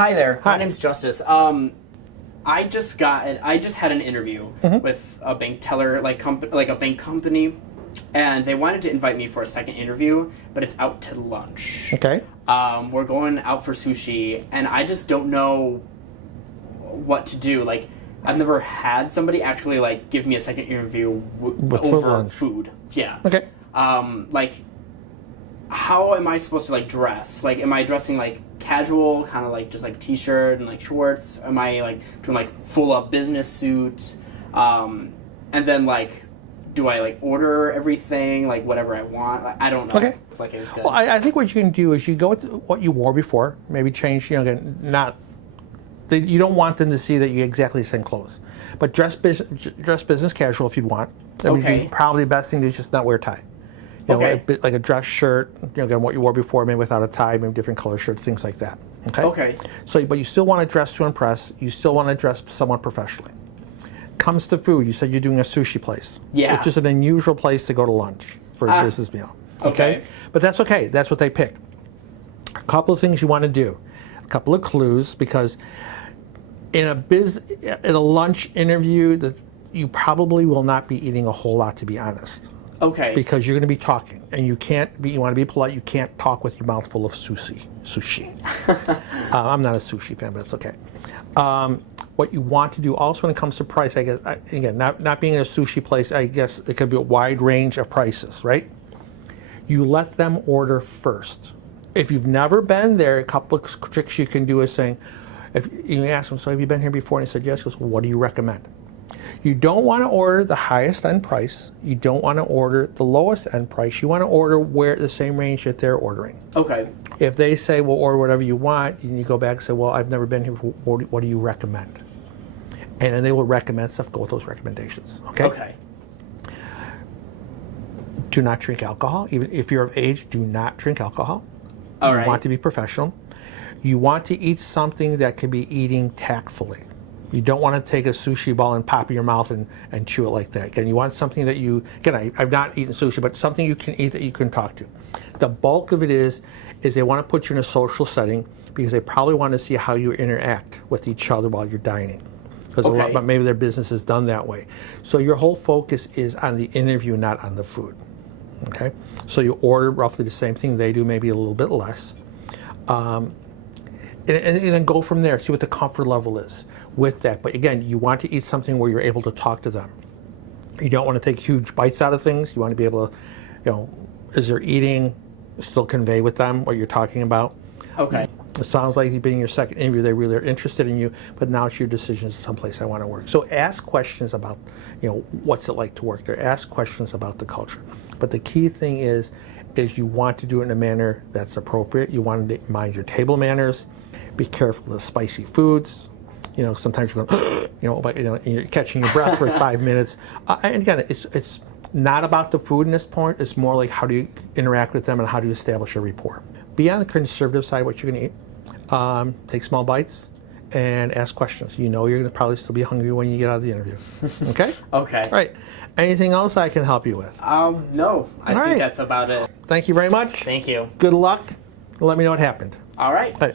Hi there. Hi. My name's Justice. I just had an interview with a bank teller, like a bank company, and they wanted to invite me for a second interview, but it's out to lunch. Okay. We're going out for sushi, and I just don't know what to do. Like, I've never had somebody actually like give me a second interview over food. Yeah. Okay. Like, how am I supposed to like dress? Like, am I dressing like casual, kind of like just like t-shirt and like shorts? Am I like doing like full up business suit? And then like, do I like order everything like whatever I want? Like, I don't know. Okay. Like, it was good. Well, I think what you can do is you go with what you wore before. Maybe change. Again, you don't want them to see that you exactly the same clothes, but dress business casual if you want. That means probably the best thing is just not wear a tie. Like a dress shirt. Again, what you wore before, maybe without a tie, maybe different color shirt, things like that. Okay. Okay. So, but you still want to dress to impress. You still want to dress somewhat professionally. Comes to food, you said you're doing a sushi place. Yeah. Which is an unusual place to go to lunch for a business meal. Okay. But that's okay. That's what they picked. A couple of things you want to do. A couple of clues, because in a lunch interview, you probably will not be eating a whole lot, to be honest. Okay. Because you're going to be talking, and you want to be polite. You can't talk with your mouth full of sushi. I'm not a sushi fan, but it's okay. What you want to do also when it comes to price, I guess, again, not being in a sushi place, I guess it could be a wide range of prices, right? You let them order first. If you've never been there, a couple of tricks you can do is saying, if you ask them, so have you been here before? And they said yes. He goes, well, what do you recommend? You don't want to order the highest end price. You don't want to order the lowest end price. You want to order the same range that they're ordering. Okay. If they say, well, order whatever you want, and you go back and say, well, I've never been here before, what do you recommend? And then they will recommend stuff, go with those recommendations. Okay? Okay. Do not drink alcohol. Even if you're of age, do not drink alcohol. All you right. want to be professional. You want to eat something that can be eating tactfully. You don't want to take a sushi ball and pop in your mouth and chew it like that. Again, you want something that I've not eaten sushi, but something you can eat that you can talk to. The bulk of it is they want to put you in a social setting because they probably want to see how you interact with each other while you're dining. Because but maybe their business is done that way. So your whole focus is on the interview, not on the food. Okay? So you order roughly the same thing they do, maybe a little bit less. And then go from there, see what the comfort level is with that. But again, you want to eat something where you're able to talk to them. You don't want to take huge bites out of things. You want to be able to, as they're eating, still convey with them what you're talking about. Okay. It sounds like you've been in your second interview, they really are interested in you, but now it's your decision as to someplace I want to work. So ask questions about, what's it like to work there. Ask questions about the culture. But the key thing is you want to do it in a manner that's appropriate. You want to mind your table manners. Be careful of the spicy foods. Sometimes you're going, but you're catching your breath for 5 minutes. And again, it's not about the food in this point. It's more like how do you interact with them and how do you establish a rapport. Be on the conservative side what you're going to eat. Take small bites and ask questions. You're going to probably still be hungry when you get out of the interview. Okay? Okay. All right. Anything else I can help you with? No. I think that's about it. Thank you very much. Thank you. Good luck. Let me know what happened. All right. Bye.